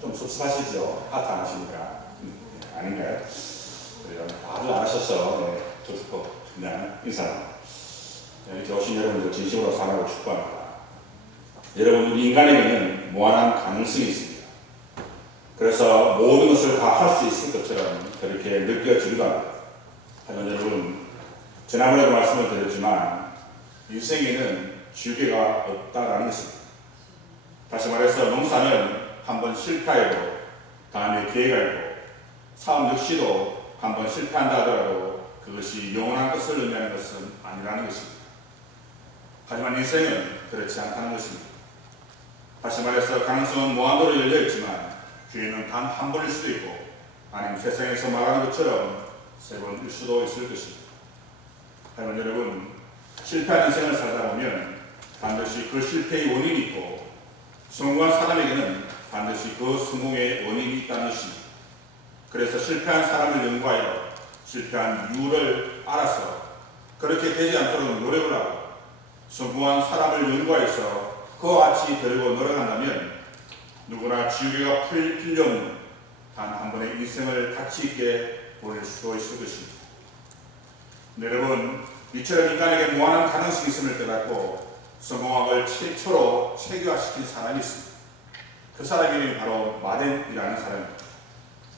좀 섭섭하시죠? 하트 안 하시니까. 아닌가요? 그래요. 다들 안 하셔서 저도 그냥 인사합니다. 이렇게 오신 여러분들 진심으로 사랑하고 축복합니다. 여러분, 우리 인간에게는 무한한 가능성이 있습니다. 그래서 모든 것을 다 할 수 있을 것처럼 그렇게 느껴지기도 합니다. 하지만 여러분, 지난번에도 말씀을 드렸지만 인생에는 지우개가 없다라는 것입니다. 다시 말해서 농사는 한번 실패하고 다음에 기회가 있고, 사업 역시도 한번 실패한다 하더라도 그것이 영원한 것을 의미하는 것은 아니라는 것입니다. 하지만 인생은 그렇지 않다는 것입니다. 다시 말해서 가능성은 무한도로 열려 있지만 기회는 단 한 번일 수도 있고, 아니면 세상에서 말하는 것처럼 세 번일 수도 있을 것입니다. 하지만 여러분, 실패한 인생을 살다 보면 반드시 그 실패의 원인이 있고, 성공한 사람에게는 반드시 그 성공의 원인이 있다는 것입니다. 그래서 실패한 사람을 연구하여 실패한 이유를 알아서 그렇게 되지 않도록 노력을 하고, 성공한 사람을 연구하여서 그와 같이 되려고 노력한다면 누구나 지우개가 필요 없는 단 한 번의 인생을 가치 있게 보낼 수 있을 것입니다. 여러분, 이처럼 인간에게 무한한 가능성이 있음을 깨닫고 성공학을 최초로 체계화시킨 사람이 있습니다. 그 사람 이름이 바로 마덴이라는 사람입니다.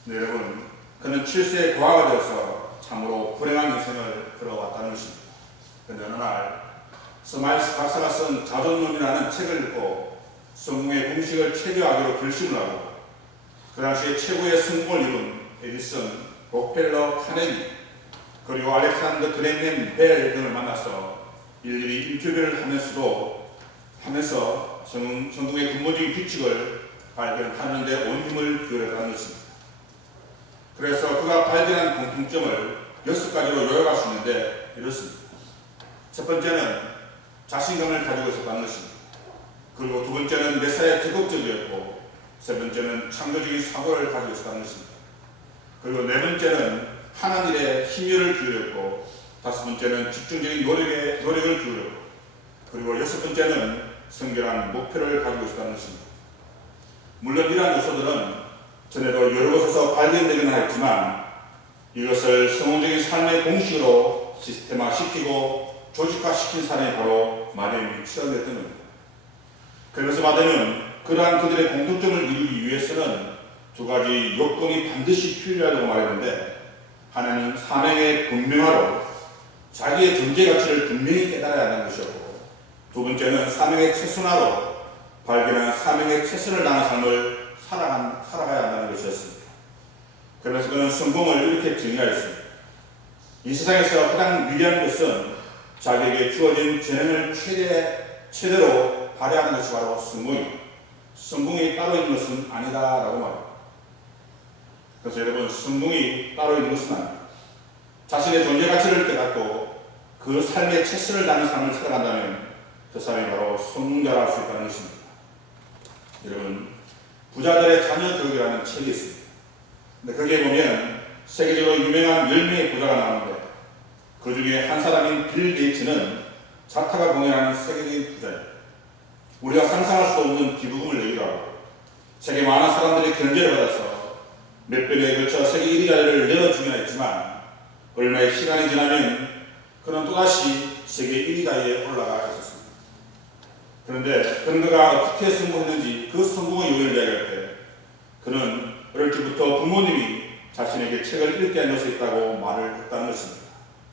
여러분, 그는 7세에 고아가 되어서 참으로 불행한 인생을 걸어왔다는 것입니다. 그런데 어느 날 스마일스 박사가 쓴 자존론이라는 책을 읽고 성공의 공식을 체계화하기로 결심을 하고, 그 당시에 최고의 성공을 이룬 에디슨, 록펠러, 카네기, 그리고 알렉산더 그레햄 벨 등을 만나서 일일이 인터뷰를 하면서 성공의 근본적인 규칙을 발견하는 데 온 힘을 기울였다는 것입니다. 그래서 그가 발견한 공통점을 6가지로 요약할 수 있는데 이렇습니다. 첫 번째는 자신감을 가지고 있었다는 것입니다. 그리고 두 번째는 매사에 적극적이었고, 세 번째는 창조적인 사고를 가지고 있었다는 것입니다. 그리고 네 번째는 하는 일에 힘을 기울였고, 다섯 번째는 집중적인 노력을 기울였고, 그리고 여섯 번째는 성결한 목표를 가지고 있었다는 것입니다. 물론 이러한 요소들은 전에도 여러 곳에서 발견되기는 했지만 이것을 성공적인 삶의 공식으로 시스템화시키고 조직화시킨 사람이 바로 마덴이 취하였던 겁니다. 그래서 마덴은 그러한 그들의 공통점을 이루기 위해서는 두 가지 요건이 반드시 필요하다고 말했는데, 하나는 사명의 분명화로 자기의 존재 가치를 분명히 깨달아야 하는 것이었고, 두 번째는 사명의 최선화로 발견한 사명의 최선을 다하는 삶을 살아가야 한다는 것이었습니다. 그래서 그는 성공을 이렇게 정의하였습니다. 이 세상에서 가장 위대한 것은 자기에게 주어진 재능을 최대로 발휘하는 것이 바로 성공입니다. 성공이 따로 있는 것은 아니다라고 말합니다. 그래서 여러분, 성공이 따로 있는 것은 아닙니다. 자신의 존재 가치를 깨닫고 그 삶의 최선을 다하는 삶을 살아간다면 그 사람이 바로 성공자라 할 수 있다는 것입니다. 여러분, 부자들의 자녀 교육이라는 책이 있습니다. 근데 거기에 보면 세계적으로 유명한 10명의 부자가 나오는데 그 중에 한 사람인 빌 게이츠는 자타가 공연하는 세계적인 부자입니다. 우리가 상상할 수 없는 기부금을 내기도 하고, 세계 많은 사람들이 견제를 받아서 몇 번에 걸쳐 세계 1위 자리를 여러 주나 했지만 얼마의 시간이 지나면 그는 또다시 세계 1위 자리에 올라가 있었습니다. 그런데 그가 어떻게 성공했는지 그 성공의 요인을 이야기할 때 그는 어릴 때부터 부모님이 자신에게 책을 읽게 한 것이 있다고 말을 했다는 것입니다.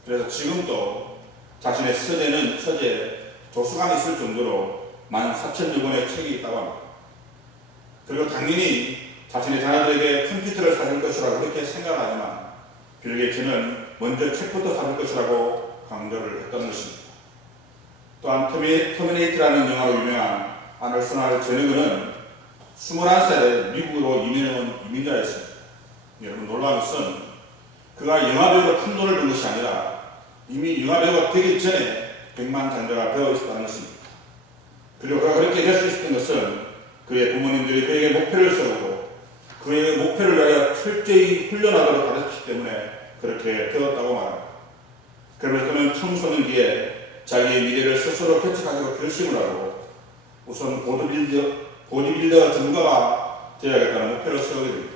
그래서 지금도 자신의 서재 도서관에 있을 정도로 14,000여 권의 책이 있다고 합니다. 그리고 당연히 자신의 자녀들에게 컴퓨터를 사줄 것이라고 그렇게 생각하지만 빌 게이츠는 먼저 책부터 사줄 것이라고 강조를 했던 것입니다. 또한 터미네이터라는 영화로 유명한 아놀드 슈왈제네거는 21살에 미국으로 이민해온 이민자였습니다. 여러분, 놀라운 것은 그가 영화배우로 큰 돈을 번 것이 아니라 이미 영화배우가 되기 전에 백만장자가 되어 있었다는 것입니다. 그리고 그가 그렇게 될 수 있었던 것은 그의 부모님들이 그에게 목표를 세우고 그의 목표를 위하여 철저히 훈련하도록 가르쳤기 때문에 그렇게 되었다고 말합니다. 그러면서 그는 청소년기에 자기의 미래를 스스로 개척하기로 결심을 하고 우선 보디빌더 전문가가 되어야겠다는 목표를 세우게 됩니다.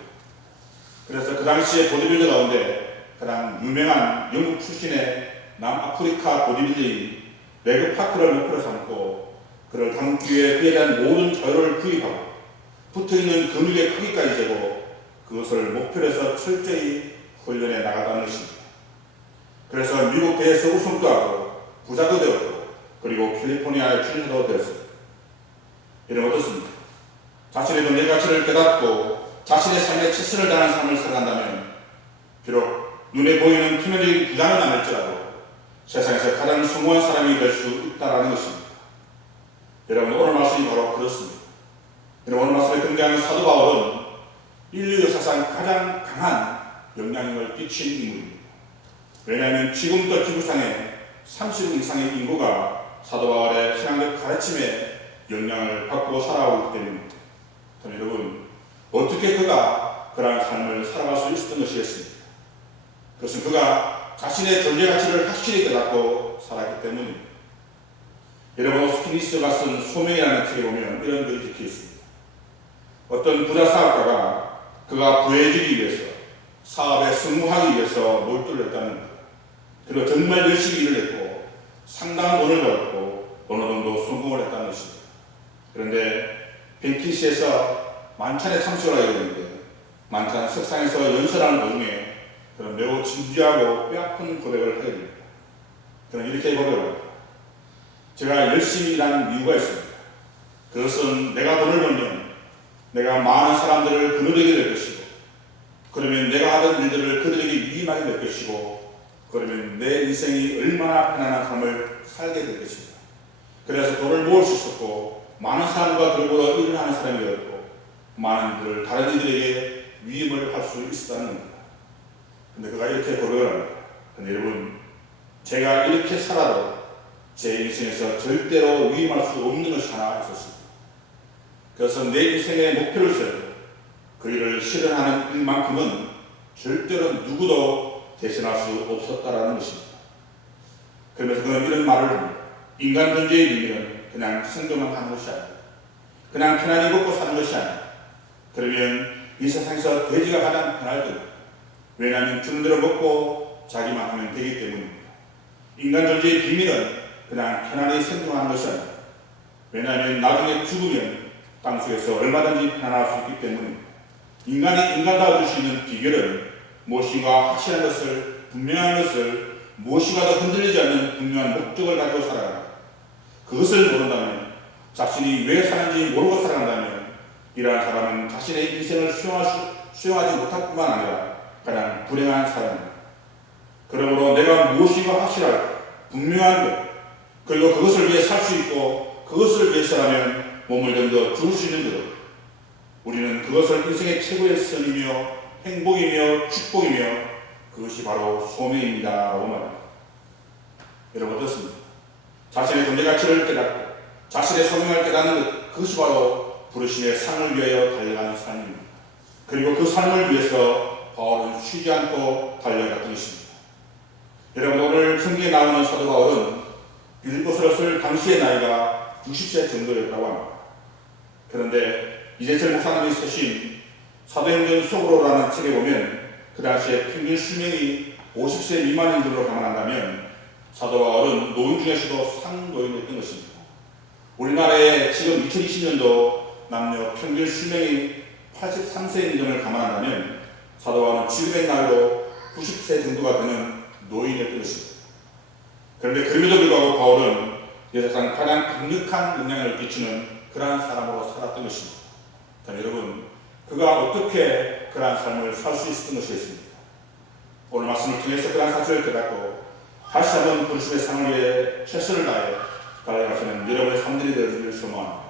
그래서 그 당시에 보디빌더 가운데 가장 유명한 영국 출신의 남아프리카 보디빌더인 레그 파크를 목표로 삼고 그를 담기 위해 그에 대한 모든 자료를 구입하고 붙어있는 근육의 크기까지 재고 그것을 목표로 해서 철저히 훈련해 나가다는 것입니다. 그래서 미국 대회에서 우승도 하고 부자도 되었고 그리고 캘리포니아의 주인도 되었습니다. 이런 어떻습니까? 자신의 존재 가치를 깨닫고 자신의 삶에 최선을 다하는 삶을 살아간다면 비록 눈에 보이는 표면적인 부자는 아닐지라도 세상에서 가장 성공한 사람이 될 수 있다는 것입니다. 여러분, 오늘 말씀이 바로 그렇습니다. 여러분, 오늘 말씀에 등장하는 사도 바울은 인류 역사상 가장 강한 영향력을 끼친 인물입니다. 왜냐하면 지금도 지구상에 30억 이상의 인구가 사도 바울의 신앙적 가르침에 영향을 받고 살아오기 때문입니다. 여러분, 어떻게 그가 그러한 삶을 살아갈 수 있었던 것이겠습니까? 그것은 그가 자신의 존재 가치를 확실히 깨닫고 살았기 때문입니다. 여러분, 스피니스가 쓴 소명이라는 책에 보면 이런 글이 적혀 있습니다. 어떤 부자 사업가가 그가 부해지기 위해서 사업에 성공하기 위해서 몰두를 했다는 겁니다. 그리고 정말 열심히 일을 했고 상당한 돈을 벌었고 어느 정도 성공을 했다는 것입니다. 그런데 뱅키시에서 만찬에 참석을 하게 되는데 만찬 석상에서 연설하는 도중에 그런 매우 진지하고 뼈아픈 고백을 하게 됩니다. 그는 이렇게 고백을 합니다. 제가 열심히 일하는 이유가 있습니다. 그것은 내가 돈을 벌면 내가 많은 사람들을 그늘에게 될 것이고 그러면 내가 하던 일들을 그들에게 위임하게 될 것이고 그러면 내 인생이 얼마나 편안한 삶을 살게 될 것입니다. 그래서 돈을 모을 수 있었고 많은 사람과 더불어 일을 하는 사람이 되었고 많은 일을 다른 이들에게 위임을 할 수 있었다는 겁니다. 근데 그가 이렇게 고백을 합니다. 근데 여러분, 제가 이렇게 살아도 제 인생에서 절대로 위임할 수 없는 것이 하나 있었습니다. 그래서 내 인생의 목표를 세우고 그 일을 실현하는 일만큼은 절대로 누구도 대신할 수 없었다라는 것입니다. 그러면서 그는 이런 말을 합니다. 인간 존재의 의미는 그냥 생존만 하는 것이 아니고 그냥 편안히 먹고 사는 것이 아니고 그러면 이 세상에서 돼지가 가장 편할 겁니다. 왜냐하면 주는 대로 먹고 자기만 하면 되기 때문입니다. 인간 존재의 비밀은 그냥 편안히 생존하는 것이 아니고 왜냐하면 나중에 죽으면 땅속에서 얼마든지 편안할 수 있기 때문입니다. 인간이 인간다워질 수 있는 비결은 무엇인가 확실한 것을 분명한 것을 무엇인가 더 흔들리지 않는 분명한 목적을 가지고 살아갑니다. 그것을 모른다면 자신이 왜 사는지 모르고 살아간다면 이러한 사람은 자신의 인생을 수용하지 못할 뿐만 아니라 가장 불행한 사람입니다. 그러므로 내가 무엇인가 확실하고 분명한 것 그리고 그것을 위해 살 수 있고 그것을 위해서라면 몸을 던져 죽을 수 있는 것 우리는 그것을 인생의 최고의 선이며 행복이며 축복이며 그것이 바로 소명입니다 라고 말합니다. 여러분 어떻습니까? 자신의 존재 가치를 깨닫고 자신의 소명을 깨닫는 것 그것이 바로 부르심의 상을 위하여 달려가는 삶입니다. 그리고 그 삶을 위해서 바울은 쉬지 않고 달려갔던 것입니다. 여러분 오늘 성경에 나오는 사도 바울은 빌립보서를 쓸 당시의 나이가 60세 정도였다고 합니다. 그런데 이재철 목사님이 쓰신 사도행전 속으로라는 책에 보면 그 당시에 평균 수명이 50세 미만인 걸로 감안한다면 사도 바울은 노인 중에서도 상노인이었던 것입니다. 우리나라에 지금 2020년도 남녀 평균 수명이 83세인 점을 감안한다면 사도 바울은 지금의 나이로 90세 정도가 되는 노인이었던 것입니다. 그런데 그럼에도 불구하고 바울은 이 세상 가장 강력한 영향을 끼치는 그러한 사람으로 살았던 것입니다. 자, 여러분, 그가 어떻게 그러한 삶을 살 수 있었던 것이겠습니까? 오늘 말씀을 통해서 그러한 사실을 깨닫고 다시 한번 부르심의 상을 위해 최선을 다해 달려가시는 여러분의 삶들이 되기를 소망합니다.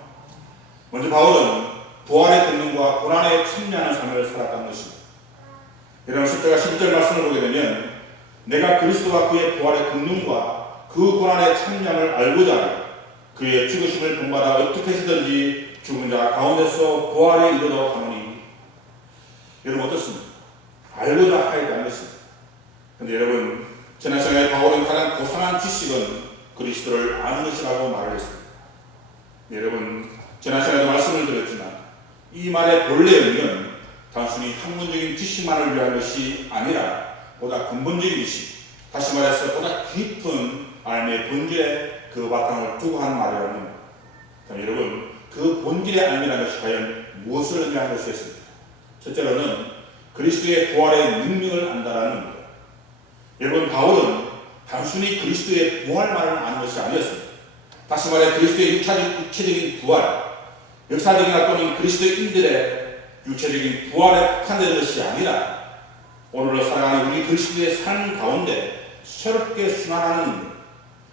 먼저 바울은 부활의 권능과 고난에 참여하는 삶을 살았다는 것입니다. 여러분 10절 11절 말씀을 보게 되면 내가 그리스도와 그의 부활의 권능과 그 고난의 참여함을 알고자 하여 그의 죽으심을 본받아 어떻게 해서든지 죽은 자 가운데서 부활에 이르러 가노니 여러분 어떻습니까? 알고자 하여야 하는 것입니다. 그런데 여러분 지난 시간에 바울은 가장 고상한 지식은 그리스도를 아는 것이라고 말을 했습니다. 여러분 지난 시간에도 말씀을 드렸지만 이 말의 본래 의미는 단순히 학문적인 지식만을 위한 것이 아니라 보다 근본적인 것이, 다시 말해서 보다 깊은 삶의 본질에 그 바탕을 두고 한 말이라는 겁니다. 여러분, 그 본질의 삶이라는 것이 과연 무엇을 의미하는 것이겠습니까? 첫째로는 그리스도의 부활의 능력을 안다라는 겁니다. 여러분, 바울은 단순히 그리스도의 부활만을 아는 것이 아니었습니다. 다시 말해 그리스도의 육체적인 부활, 역사적이나 또는 그리스도인들의 육체적인 부활에 국한되는 것이 아니라 오늘로 살아가는 우리 그리스도의 삶 가운데 새롭게 순환하는,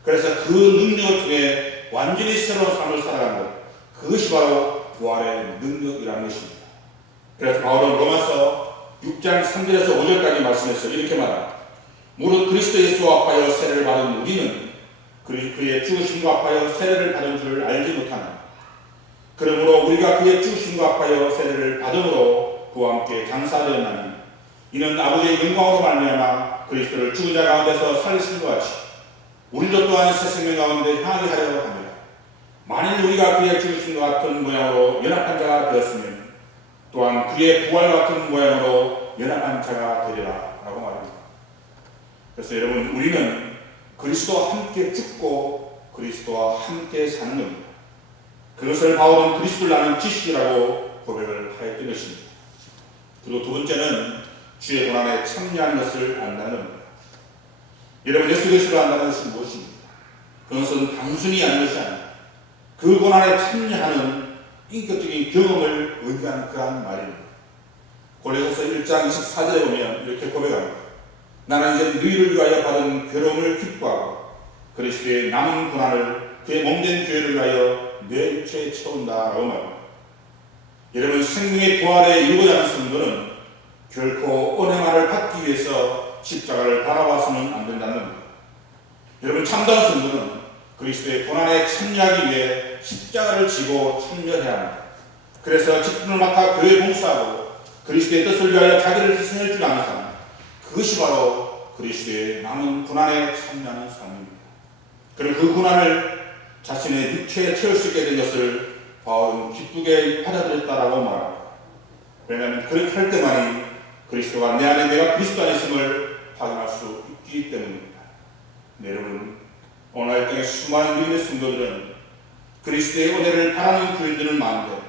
그래서 그 능력을 통해 완전히 새로운 삶을 살아가는 것, 그것이 바로 부활의 능력이라는 것입니다. 그래서 바울은 로마서 6장 3절에서 5절까지 말씀해서 이렇게 말합니다. 무릇 그리스도 예수와 합하여 세례를 받은 우리는 그의 죽으심과 합하여 세례를 받은 줄을 알지 못하나, 그러므로 우리가 그의 죽으심과 합하여 세례를 받음으로 그와 함께 장사되었나니 이는 아버지의 영광으로 말미암아 그리스도를 죽은 자 가운데서 살리신 것 같이 우리도 또한 새 생명 가운데 향하게 하려 합니다. 만일 우리가 그의 죽으심과 같은 모양으로 연합한 자가 되었으면 또한 그의 부활 같은 모양으로 연합한 자가 되리라 라고 말합니다. 그래서 여러분, 우리는 그리스도와 함께 죽고 그리스도와 함께 사는 겁니다. 그것을 바울은 그리스도를 아는 지식이라고 고백을 하였던 것입니다. 그리고 두 번째는 주의 고난에 참여하는 것을 안다는 겁니다. 여러분, 예수 그리스도를 안다는 것이 무엇입니까? 그것은 단순히 아는 것이 아닙니다. 그 고난에 참여하는 인격적인 경험을 의미하는 그런 말입니다. 고린도서 1장 24절에 보면 이렇게 고백합니다. 나는 이제 너희를 위하여 받은 괴로움을 기뻐하고 그리스도의 남은 고난을 그의 몸된 교회를 위하여 내 육체에 채운다라고 말합니다. 여러분, 생명의 부활에 이루고자 하는 성도는 결코 은혜만을 받기 위해서 십자가를 바라봐서는 안 된다는 겁니다. 여러분, 참다운 성도는 그리스도의 고난에 참여하기 위해 십자가를 지고 참여해야 합니다. 그래서 직분을 맡아 교회 봉사하고 그리스도의 뜻을 위하여 자기를 희생할 줄 아는 사람, 그것이 바로 그리스도의 남은 고난에 참여하는 삶입니다. 그리고 그 고난을 자신의 육체에 채울 수 있게 된 것을 바울은 기쁘게 받아들였다라고 말합니다. 왜냐하면 그렇게 할 때만이 그리스도가 내 안에, 내가 그리스도 안에 있음을 확인할 수 있기 때문입니다. 네, 여러분, 오늘 땅의 수많은 믿음의 성도들은 그리스도의 은혜를 바라는 교인들은 많은데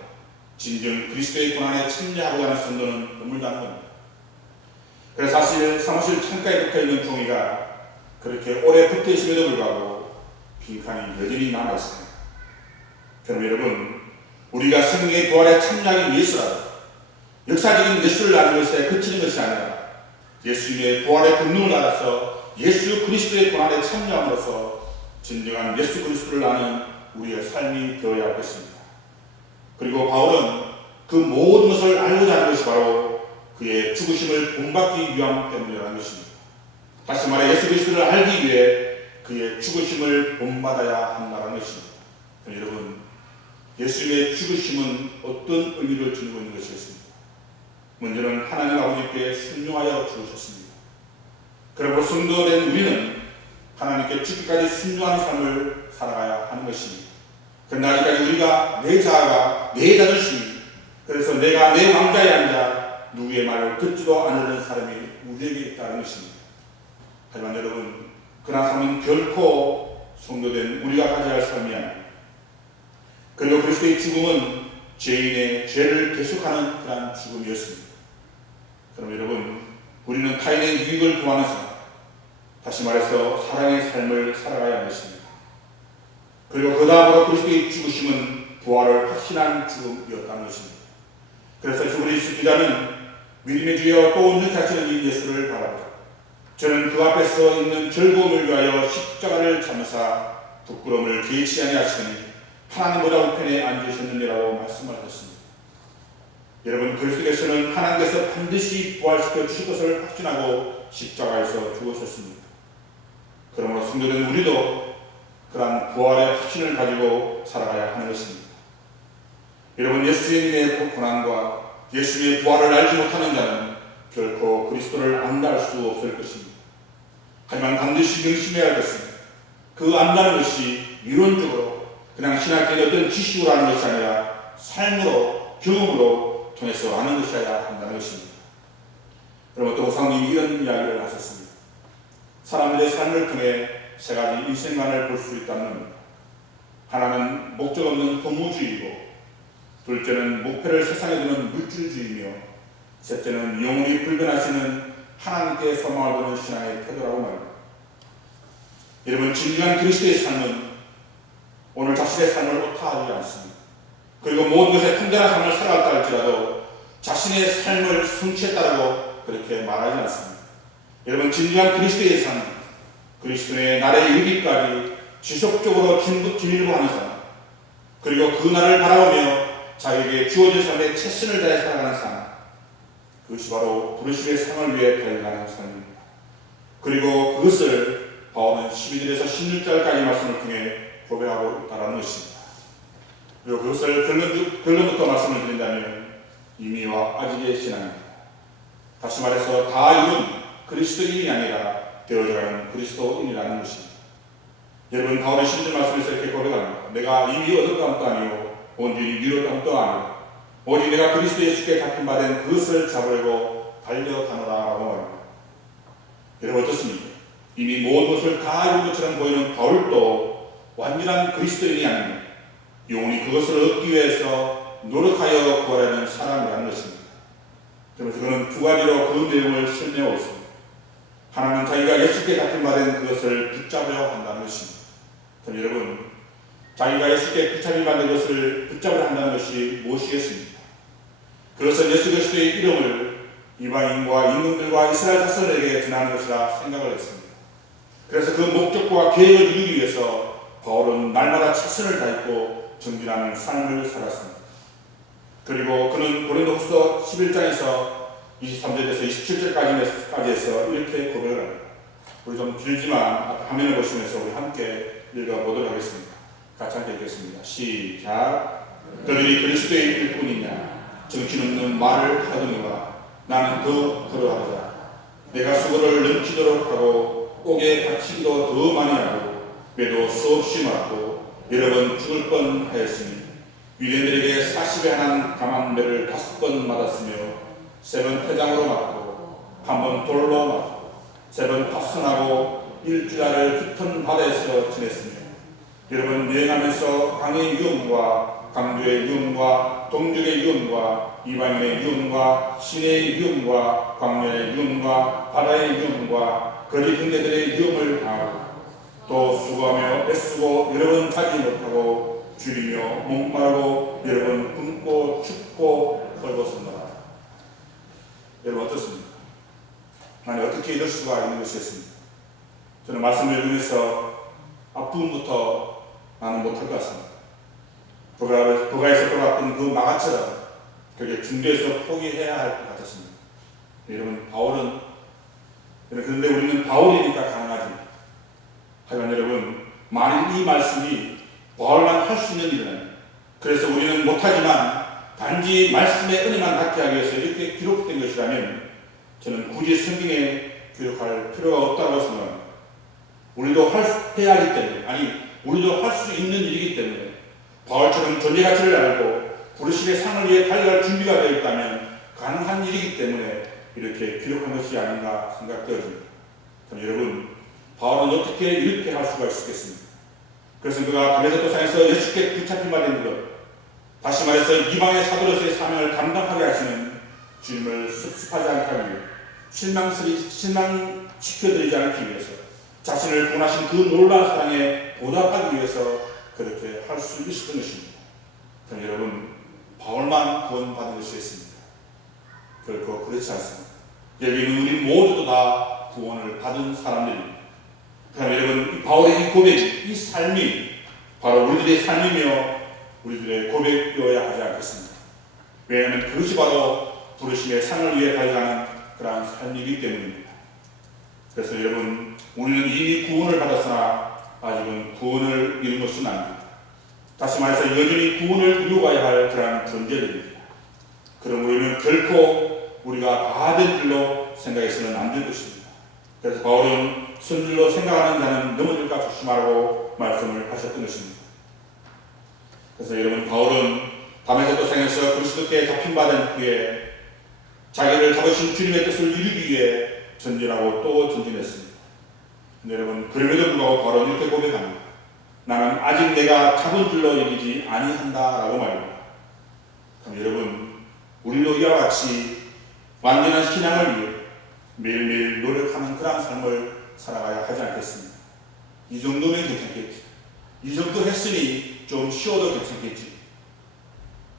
진정 그리스도의 고난에 참여하고자 하는 성도는 드물다는 겁니다. 그래서 사무실 창가에 붙어있는 종이가 그렇게 오래 붙어있음에도 불구하고 빈칸이 여전히 남아있습니다. 그럼 여러분, 우리가 생명의 부활에 참여하기 위해서라도 역사적인 예수를 아는 것에 그치는 것이 아니라 예수님의 부활의 권능을 알아서 예수 그리스도의 고난에 참여함으로써 진정한 예수 그리스도를 아는 우리의 삶이 되어야 하겠습니다. 그리고 바울은 그 모든 것을 알고자 하는 것이 바로 그의 죽으심을 본받기 위함 때문이라는 것입니다. 다시 말해 예수 그리스도를 알기 위해 그의 죽으심을 본받아야 한다는 것입니다. 여러분, 예수님의 죽으심은 어떤 의미를 지니고 있는 것이겠습니까? 먼저는 하나님 아버지께 순종하여 죽으셨습니다. 그리고 성도된 우리는 하나님께 죽기까지 순종하는 삶을 살아가야 하는 것입니다. 그러나 아직까지 우리가 내 자아가, 내 자존심이, 그래서 내가 내 왕좌에 앉아 누구의 말을 듣지도 않는 사람이 우리에게 있다는 것입니다. 하지만 여러분, 그러나 삶은 결코 성도된 우리가 가져야 할 삶이 아닙니다. 그리고 그리스도의 죽음은 죄인의 죄를 대속하는 그런 죽음이었습니다. 그럼 여러분, 우리는 타인의 유익을 구하는 삶, 다시 말해서 사랑의 삶을 살아가야 하는 것입니다. 그리고 그 다음으로 그리스도의 죽으심은 부활을 확신한 죽음이었다는 것입니다. 그래서 히브리서 기자는 믿음의 주여 또 오늘 하시는 이 예수를 바랍니다. 저는 그 앞에서 있는 즐거움을 위하여 십자가를 참으사 부끄러움을 개의치 아니하시니 하나님보다 우편에 앉으셨느니라고 말씀하셨습니다. 여러분, 그리스도께서는 하나님께서 반드시 부활시켜 주실 것을 확신하고 십자가에서 죽으셨습니다. 그러므로 성도된 우리도 그러한 부활의 확신을 가지고 살아가야 하는 것입니다. 여러분, 예수님의 고난과 예수님의 부활을 알지 못하는 자는 결코 그리스도를 안다할 수 없을 것입니다. 하지만 반드시 명심해야 할 것은 그 안다는 것이 이론적으로 그냥 신학적인 어떤 지식으로 하는 것이 아니라 삶으로 경험으로 통해서 아는 것이어야 한다는 것입니다. 여러분, 또 우상님이 이런 이야기를 하셨습니다. 사람들의 삶을 통해 세 가지 인생관을 볼 수 있다는 겁니다. 하나는 목적 없는 허무주의이고, 둘째는 목표를 세상에 두는 물질주의이며, 셋째는 영원히 불변하시는 하나님께 소망을 두는 신앙의 태도라고 말합니다. 여러분, 진정한 그리스도의 삶은 오늘 자신의 삶을 오타하지 않습니다. 그리고 모든 것에 통전한 삶을 살아갔다 할지라도 자신의 삶을 성취했다고 그렇게 말하지 않습니다. 여러분, 진정한 그리스도의 삶은 그리스도의 날에 이르기까지 지속적으로 진일보하는 삶, 그리고 그 날을 바라보며 자기에게 주어진 삶에 최선을 다해 살아가는 삶, 그것이 바로 부르심의 상을 위해 달려가는 삶입니다. 그리고 그것을 바울은 12절에서 16절까지 말씀을 통해 고백하고 있다는 것입니다. 그리고 그것을 결론부터 말씀을 드린다면 이미와 아직의 신앙입니다. 다시 말해서 다 이룬 그리스도인이 아니라 되어져가는 그리스도인이라는 것입니다. 여러분, 바울의 12절 말씀에서 이렇게 고백합니다. 내가 이미 얻었던 것도 아니요 온전히 미뤘던 것도 아니요 오직 내가 그리스도 예수께 잡힌 바 된 그것을 잡으려고 달려가노라 라고 말합니다. 여러분, 어떻습니까? 이미 모든 것을 다 이룬 것처럼 보이는 바울도 완전한 그리스도인이 아닙니다. 영원히 그것을 얻기 위해서 노력하여 구하려는 사람이라는 것입니다. 그래서 그는 두 가지로 그 내용을 설명하고 있습니다. 하나는 자기가 예수께 잡힌 바 된 그것을 붙잡으려 한다는 것입니다. 여러분, 자기가 예수께 붙잡힌 바 된 것을 붙잡으려 한다는 것이 무엇이겠습니까? 그것은 예수 그리스도의 이름을 이방인과 임금들과 이스라엘 자손에게 전하는 것이라 생각을 했습니다. 그래서 그 목적과 계획을 이루기 위해서 바울은 날마다 최선을 다했고 정진하는 삶을 살았습니다. 그리고 그는 고린도후서 11장에서 23절에서 27절까지 해서 이렇게 고백을 합니다. 우리 좀 길지만 화면을 보시면서 우리 함께 읽어보도록 하겠습니다. 같이 함께 읽겠습니다. 시작. 너희들이 그리스도의 일꾼이냐? 정신없는 말을 하더니와 나는 더 그러하자. 내가 수고를 넘치도록 하고 옥에 갇히기도 더 많이 하고 매도 수없이 맞고 여러 번 죽을 뻔하였으니 유대인들에게 40에 한한 강한 매를 5번 맞았으며 3번 태장으로 맞고 1번 돌로 맞고 3번 파손하고 일주일을 깊은 바다에서 지냈으며 여러 번 여행하면서 강의 위험과 강도의 위험과 동족의 위험과 이방인의 위험과 시내의 위험과 광야의 위험과 바다의 위험과 거리 형제들의 위험을 당하고 또 수고하며 애쓰고 여러 번 가지 못하고 줄이며 목마르고 여러 번 굶고 춥고 헐벗었노라. 여러분, 어떻습니까? 아니, 어떻게 이럴 수가 있는 것이었습니까? 저는 말씀을 읽으면서 앞부분부터 나는 못할 것 같습니다. 부가에서 돌아왔던 그 마가처럼 그게 중도에서 포기해야 할 것 같았습니다. 여러분, 바울은, 그런데 우리는 바울이니까 가능하지. 하지만 여러분, 만일 이 말씀이 바울만 할 수 있는 일은 아닙니다. 그래서 우리는 못하지만 단지 말씀의 은혜만 갖게 하기 위해서 이렇게 기록된 것이라면 저는 굳이 성경에 기록할 필요가 없다고 생각합니다. 우리도 해야 하기 때문에, 아니, 우리도 할 수 있는 일이기 때문에 바울처럼 존재 가치를 알고 부르심의 상을 위해 달려갈 준비가 되어 있다면 가능한 일이기 때문에 이렇게 기록한 것이 아닌가 생각되어집니다. 여러분, 바울은 어떻게 이렇게 할 수가 있겠습니까? 그래서 그가 담에서 도상에서 예수께 붙잡힌 바 된 것, 다시 말해서 이방의 사도로서의 사명을 감당하게 하시는 주님을 섭섭하지 않게 하기 위해 실망시켜드리지 않기 위해서 자신을 구원하신 그 놀라운 사랑에 보답하기 위해서 그렇게 할 수 있었던 것입니다. 여러분, 바울만 구원받은 것이었습니다. 결코 그렇지 않습니다. 여기는 우리 모두도 다 구원을 받은 사람들입니다. 여러분, 이 바울의 이 고백, 이 삶이 바로 우리들의 삶이며 우리들의 고백이어야 하지 않겠습니까? 왜냐하면 그것이 바로 부르심의 상을 위해 달려가는 그러한 삶이기 때문입니다. 그래서 여러분, 우리는 이미 구원을 받았으나 아직은 구원을 이룬 것은 아닙니다. 다시 말해서 여전히 구원을 이루어가야 할 그러한 존재들입니다. 그럼 우리는 결코 우리가 다 된 줄로 생각해서는 안 될 것입니다. 그래서 바울은 선줄로 생각하는 자는 넘어질까 조심하라고 말씀을 하셨던 것입니다. 그래서 여러분, 바울은 다메섹 도상에서 그리스도께 잡힌받은 후에 자기를 잡으신 주님의 뜻을 이루기 위해 전진하고 또 전진했습니다. 여러분, 그럼에도 불구하고 바로 이렇게 고백합니다. 나는 아직 내가 잡은 줄로 여기지 아니한다라고 말합니다. 그럼 여러분, 우리도 이와 같이 완전한 신앙을 위해 매일매일 노력하는 그러한 삶을 살아가야 하지 않겠습니까? 이 정도면 괜찮겠지. 이 정도 했으니 좀 쉬어도 괜찮겠지.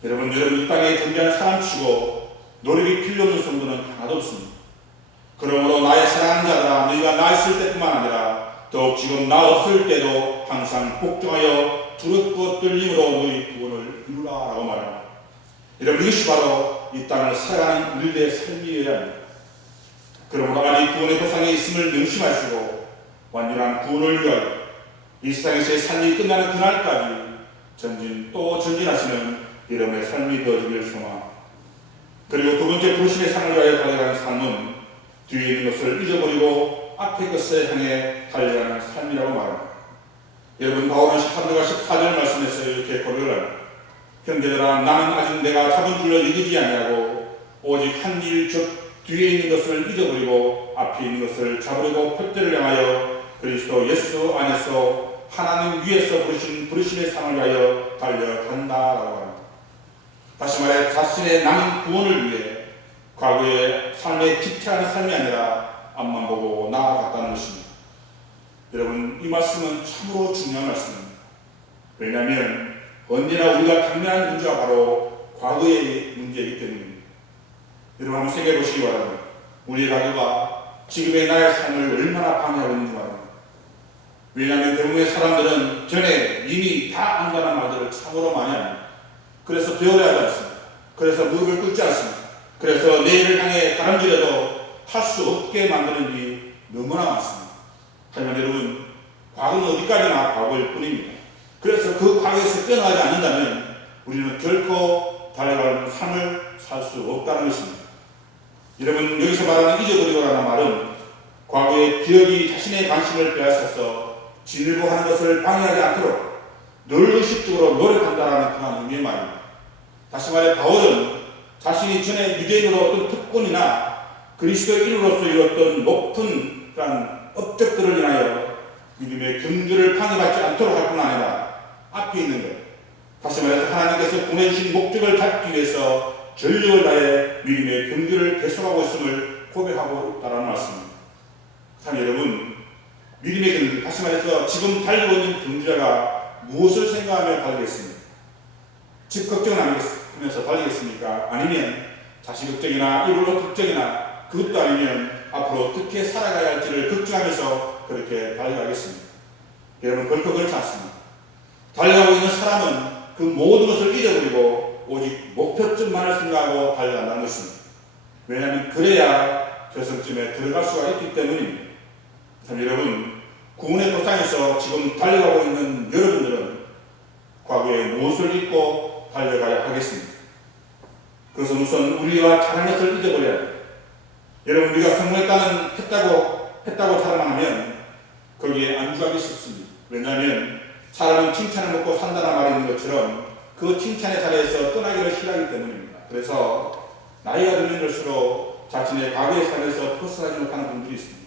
여러분 이 땅에 존재하는 사람치고 노력이 필요 없는 성도는 하나도 없습니다. 그러므로 나의 사랑하는 자들아, 너희가 나 있을 때뿐만 아니라 더욱 지금 나 없을 때도 항상 복종하여 두렵고 떨림으로 너희 구원을 이루라라고 말합니다. 여러분, 이것이 바로 이 땅을 살아가는 우리들의 삶이어야 합니다. 그러므로 아직 구원의 도상에 있음을 명심하시고 완전한 구원을 위하여 이 세상에서의 삶이 끝나는 그날까지 또 전진하시는 여러분의 삶이 되어지길 소망합니다. 그리고 두 번째 부르심의 상을 위하여 달려가는 삶은 뒤에 있는 것을 잊어버리고 앞에 것을 향해 달려가는 삶이라고 말합니다. 여러분, 바울은 13절과 14절 말씀에서 이렇게 고백을 합니다. 형제들아, 나는 아직 내가 잡은 줄로 여기지 아니하고 오직 한 일 즉 뒤에 있는 것을 잊어버리고 앞에 있는 것을 잡으려고 표대를 향하여 그리스도 예수 안에서 하나님 위에서 부르신 부르심의 상을 위하여 달려간다라고 합니다. 다시 말해 자신의 남은 구원을 위해 과거의 삶에 집착하는 삶이 아니라 앞만 보고 나아갔다는 것입니다. 여러분, 이 말씀은 참으로 중요한 말씀입니다. 왜냐하면 언제나 우리가 당면한 문제가 바로 과거의 문제이기 때문입니다. 여러분 한번 생각해 보시기 바랍니다. 우리의 과거가 지금의 나의 삶을 얼마나 방해하고 있는지 말입니다. 왜냐하면 대부분의 사람들은 전에 이미 다 안다는 말들을 참으로 많이 합니다. 그래서 배우려 하지 않습니다. 그래서 무릎을 꿇지 않습니다. 그래서 내일을 향해 다름질해도 할 수 없게 만드는 일이 너무나 많습니다. 하지만 여러분, 과거는 어디까지나 과거일 뿐입니다. 그래서 그 과거에서 깨어나지 않는다면 우리는 결코 달려가는 삶을 살 수 없다는 것입니다. 여러분, 여기서 말하는 잊어버리고라는 말은 과거의 기억이 자신의 관심을 빼앗아서 진일보하는 것을 방해하지 않도록 늘 의식적으로 노력한다는 그런 의미의 말입니다. 다시 말해 바울은 자신이 전에 유대인으로 어떤 특권이나 그리스도의 인으로서 이뤘던 높은 그런 업적들을 인하여 믿음의 경주를 방해받지 않도록 할 뿐 아니라 앞에 있는 것, 다시 말해서 하나님께서 보내주신 목적을 잡기 위해서 전력을 다해 믿음의 경주를 계속하고 있음을 고백하고 있다는 말씀입니다. 참 여러분, 믿음의 경주, 다시 말해서 지금 달리고 있는 경주자가 무엇을 생각하며 달리겠습니까? 집 걱정하면서 달리겠습니까? 아니면 자식 걱정이나 이불로 걱정이나 그것도 아니면 앞으로 어떻게 살아가야 할지를 걱정하면서 그렇게 달려가겠습니다. 여러분, 결코 그렇지 않습니다. 달려가고 있는 사람은 그 모든 것을 잊어버리고 오직 목표점만을 생각하고 달려간다는 것입니다. 왜냐하면 그래야 결승점에 들어갈 수가 있기 때문입니다. 참 여러분, 구원의 도상에서 지금 달려가고 있는 여러분들은 과거에 무엇을 잊고 달려가야 하겠습니까? 그것은 우선 우리가 잘한 것을 잊어버려야 합니다. 여러분, 우리가 성공했다고 자랑하면 거기에 안주하기 쉽습니다. 왜냐하면 사람은 칭찬을 먹고 산다는 말이 있는 것처럼 그 칭찬의 자리에서 떠나기를 싫어하기 때문입니다. 그래서 나이가 들면 들수록 자신의 과거의 삶에서 벗어나지 못하는 분들이 있습니다.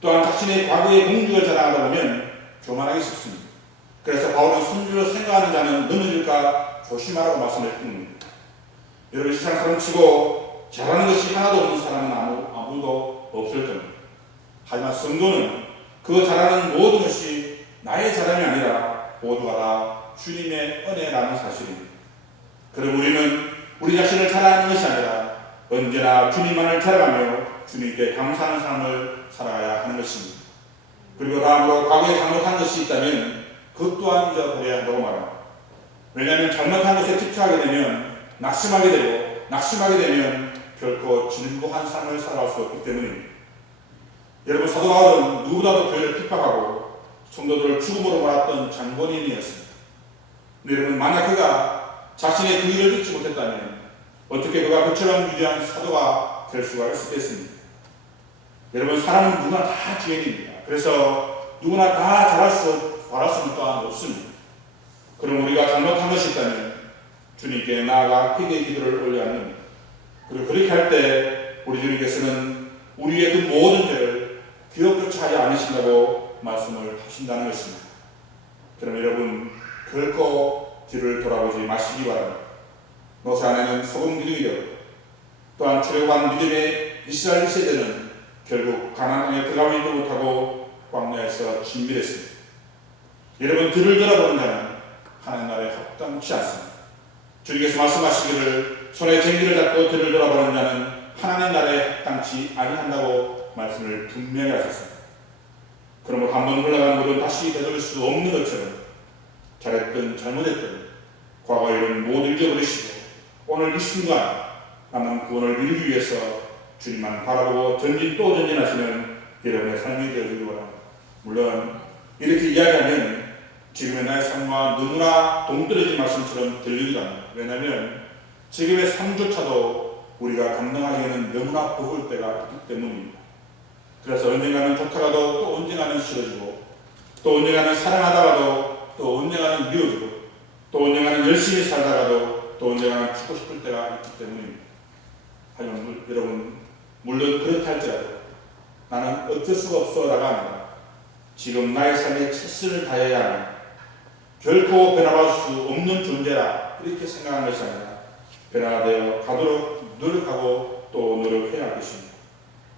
또한 자신의 과거의 공직을 자랑하다 보면 교만하기 쉽습니다. 그래서 바울은 손주로 생각하는 자는 넘어질까 조심하라고 말씀을 드립니다. 여러분, 세상 사람 치고 잘하는 것이 하나도 없는 사람은 아무도 없을 겁니다. 하지만 성도는 그 잘하는 모든 것이 나의 자랑이 아니라 모두가 다 주님의 은혜라는 사실입니다. 그리고 우리는 우리 자신을 자랑하는 것이 아니라 언제나 주님만을 자랑하며 주님께 감사하는 삶을 살아가야 하는 것입니다. 그리고 다음으로 과거에 잘못한 것이 있다면 그것 또한 잊어버려야 한다고 말합니다. 왜냐하면 잘못한 것에 집착하게 되면 낙심하게 되면 결코 진부한 삶을 살아갈 수 없기 때문입니다. 여러분, 사도 바울은 누구보다도 교회를 핍박하고 성도들을 죽음으로 몰았던 장본인이었습니다. 근데 여러분, 만약 그가 자신의 그 일을 잊지 못했다면 어떻게 그가 그처럼 위대한 사도가 될 수가 있었겠습니까? 여러분, 사람은 누구나 다 죄인입니다. 그래서 누구나 다 바랄 수는 또한 없습니다. 그럼 우리가 잘못한 것이 있다면 주님께 나아가 회개의 기도를 올려드립니다. 그리고 그렇게 할 때 우리 주님께서는 우리의 그 모든 죄를 기억조차 하지 않으신다고 말씀을 하신다는 것입니다. 그럼 여러분 결코 뒤를 돌아보지 마시기 바랍니다. 노새 안에는 소금 기둥이 되고 또한 출애굽한 믿음의 이스라엘 세대는 결국 가나안 땅에 들어가지도 못하고 광야에서 진멸했습니다. 여러분 뒤를 돌아보는 자는 하나님 나라에 합당치 않습니다. 주님께서 말씀하시기를 손에 쟁기를 잡고 뒤를 돌아보는 자는 하나님 나라에 합당치 아니한다고 말씀을 분명히 하셨습니다. 그러므로 한번 흘러간 물은 다시 되돌릴 수 없는 것처럼 잘했든 잘못했든 과거의 일은 모두 잊어버리시고 오늘 이 순간 남은 구원을 이루기 위해서 주님만 바라보고 전진 또 전진하시는 여러분의 삶이 되어주기 바랍니다. 물론 이렇게 이야기하면 지금의 나의 삶과 너무나 동떨어진 말씀처럼 들리기도 합니다. 왜냐하면 지금의 삶조차도 우리가 감당하기에는 너무나 버거울 때가 있기 때문입니다. 그래서 언젠가는 좋다가도 또 언젠가는 싫어지고 또 언젠가는 사랑하다가도 또 언젠가는 미워지고 또 언젠가는 열심히 살다가도 또 언젠가는 죽고 싶을 때가 있기 때문입니다. 하지만 여러분 물론 그렇다 할지라도 나는 어쩔 수가 없어 라가 아니라 지금 나의 삶에 최선을 다해야 하는 결코 변화할 수 없는 존재라 이렇게 생각하는 것이 아니라 변화되어 가도록 노력하고 또 노력해야 할 것입니다.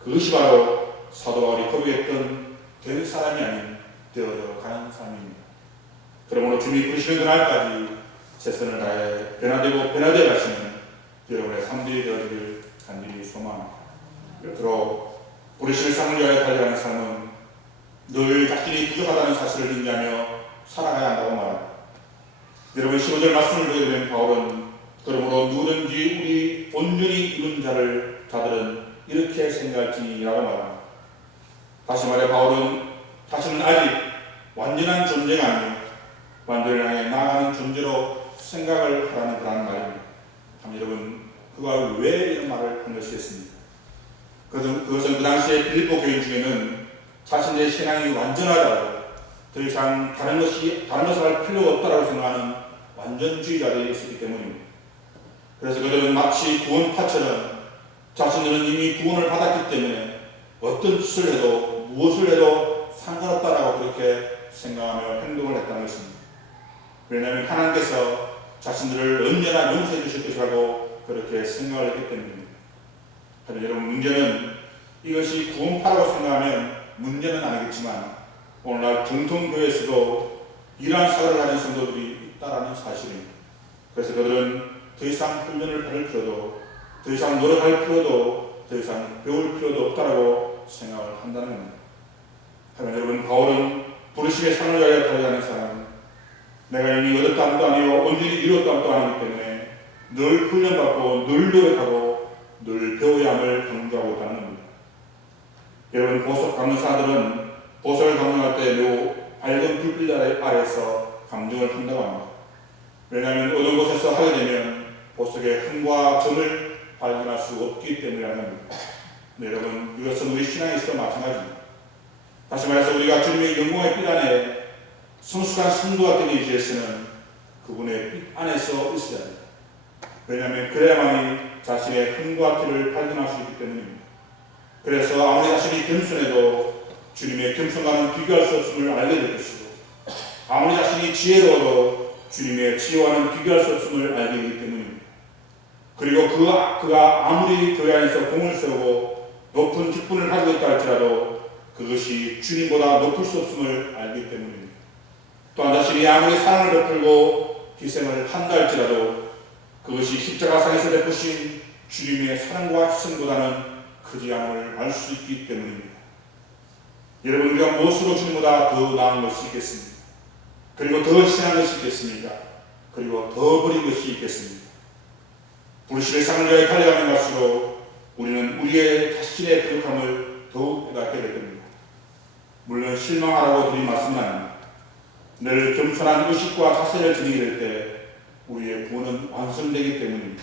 그것이 바로 사도 바울이 고백했던 된 사람이 아닌 되어져 가는 삶입니다. 그러므로 주님이 부르시는 그날까지 최선을 다해 변화되고 변화되어 가시는 여러분의 삶들이 되어지길 간절히 소망합니다. 끝으로 부르시는 삶을 위하여 달려가는 삶은 늘 자신이 부족하다는 사실을 인지하며 살아가야 한다고 말합니다. 여러분 15절 말씀을 보게 되면 바울은 그러므로 누구든지 우리 온전히 이룬 자들은 이렇게 생각할지니라고 말합니다. 다시 말해 바울은 자신은 아직 완전한 존재가 아니며 완전을 향해 나아가는 존재로 생각을 하라는 그런 말입니다. 여러분 그가 왜 이런 말을 한 것이겠습니까? 그것은 그 당시에 빌립보 교인 중에는 자신의 신앙이 완전하다고 더 이상 다른 것을 할 필요가 없다고 생각하는 완전주의자들이 있었기 때문입니다. 그래서 그들은 마치 구원파처럼 자신들은 이미 구원을 받았기 때문에 어떤 짓을 해도 무엇을 해도 상관없다라고 그렇게 생각하며 행동을 했다는 것입니다. 왜냐하면 하나님께서 자신들을 언제나 용서해 주실 것이라고 그렇게 생각을 했기 때문입니다. 하지만 여러분 문제는 이것이 구원파라고 생각하면 문제는 아니겠지만 오늘날 정통교회에서도 이러한 사고를 가진 성도들이 있다는 사실입니다. 그래서 그들은 더 이상 훈련을 받을 필요도 더 이상 노력할 필요도 더 이상 배울 필요도 없다라고 생각을 한다는 겁니다. 하지만 여러분 바울은 부르심의 상을 위하여 달려가는 사람은 내가 이미 얻었다함도 아니요 온전히 이뤘다함도 아니기 때문에 늘 훈련받고 늘 노력하고 늘 배워야 함을 강조하고 있다는 겁니다. 여러분 보석 감사들은 보석을 감정할 때 매우 밝은 불빛 아래에서 감정을 한다고 합니다. 왜냐하면 어두운 곳에서 하게 되면 보석의 흠과 점을 발견할 수 없기 때문이라는 겁니다. 네, 여러분 이것은 우리 신앙에 있어 마찬가지입니다. 다시 말해서 우리가 주님의 영광의 빛 안에 성숙한 성도가 되기 위해서는 그분의 빛 안에서 있어야 합니다. 왜냐하면 그래야만이 자신의 흠과 티를 발견할 수 있기 때문입니다. 그래서 아무리 자신이 겸손해도 주님의 겸손과는 비교할 수 없음을 알게 될 것이고 아무리 자신이 지혜로워도 주님의 지혜와는 비교할 수 없음을 알게 되기 때문입니다. 그리고 그가 아무리 교회 안에서 공을 세우고 높은 직분을 가지고 있다 할지라도 그것이 주님보다 높을 수 없음을 알기 때문입니다. 또한 자신이 아무리 사랑을 베풀고 희생을 한다 할지라도 그것이 십자가상에서 베푸신 주님의 사랑과 희생보다는 크지 않음을 알 수 있기 때문입니다. 여러분 우리가 무엇으로 주님보다 더 나은 것이 있겠습니까? 그리고 더 희생한 것이 있겠습니까? 그리고 더 버린 것이 있겠습니까? 부르심의 상을 위하여 달려가는 것으로 우리는 우리의 자신의 부족함을 더욱 깨닫게 될 겁니다. 물론 실망하라고 드린 말씀은 아닙니다. 늘 겸손한 의식과 자세를 지니게 될 때 우리의 구원은 완성되기 때문입니다.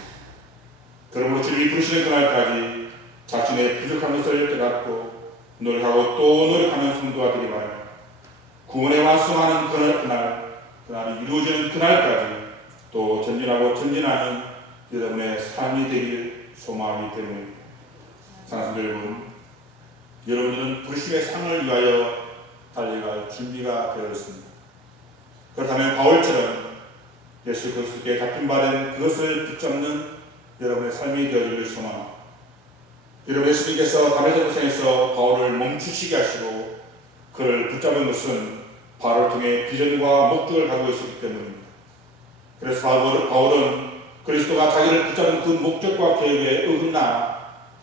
그러므로 주님이 부르시는 그날까지 자신의 부족한 것을 깨닫고 노력하고 또 노력하는 성도가 되기 바랍니다. 구원에 완성하는 그날이 이루어지는 그날까지 또 전진하고 전진하는 여러분의 삶이 되길 소망하기 때문입니다. 사랑하는 여러분, 여러분들은 불신의 상을 위하여 달려갈 준비가 되어 있습니다. 그렇다면 바울처럼 예수 그리스도께 잡힌바된 그것을 붙잡는 여러분의 삶이 되어지길 소망합니다. 여러분, 예수님께서 다메섹에서 바울을 멈추시게 하시고 그를 붙잡은 것은 바울을 통해 비전과 목적을 가지고 있었기 때문입니다. 그래서 바울은 그리스도가 자기를 붙잡은 그 목적과 계획에 어긋나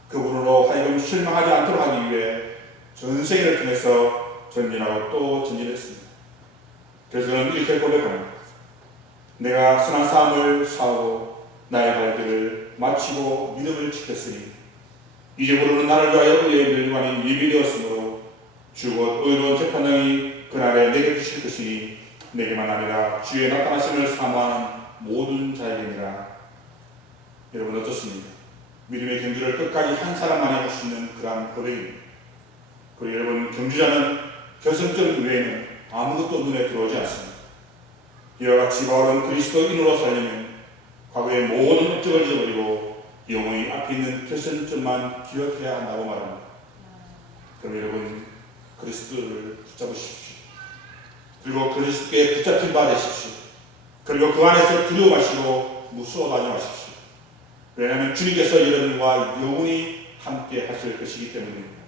그분으로 하여금 실망하지 않도록 하기 위해 전 세계를 통해서 전진하고 또 전진했습니다. 그래서 저는 이렇게 고백합니다. 내가 선한 삶을 사고 나의 갈 길을 마치고 믿음을 지켰으니 이제부로는 나를 위하여 의의 멸관이 예비되었으므로 주곧 의로운 재판장이 그날에 내게 주실 것이니 내게만 아니라 주의 나타나심을 사모하는 모든 자에게니라. 여러분 어떻습니까? 믿음의 경주를 끝까지 한 사람만이 할 수 있는 그러한 고백입니다. 그리고 여러분, 경주자는 결승점 외에는 아무것도 눈에 들어오지 않습니다. 이와 같이 바울은 그리스도인으로 살려면 과거의 모든 업적을 잊어버리고 영원히 앞에 있는 결승점만 기억해야 한다고 말합니다. 그럼 여러분, 그리스도를 붙잡으십시오. 그리고 그리스도께 붙잡힌 바 되십시오. 그리고 그 안에서 두려워하시고 무서워하지 마십시오. 왜냐하면 주님께서 여러분과 영원히 함께 하실 것이기 때문입니다.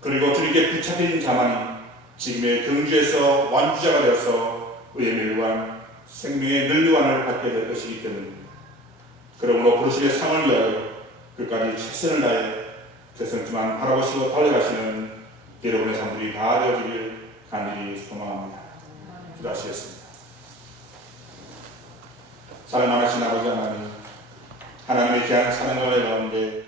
그리고 주님께 붙잡힌 자만이 지금의 경주에서 완주자가 되어서 의의 멸관, 생명의 멸류관을 받게 될 것이기 때문입니다. 그러므로 부르심의 상을 위하여 끝까지 최선을 다해 결승점만 바라보시고 달려가시는 여러분의 삶들이 다 되어지길 간절히 소망합니다. 기도하시겠습니다. 사랑하신 아버지 하나님, 하나님의 귀한 사랑의 가운데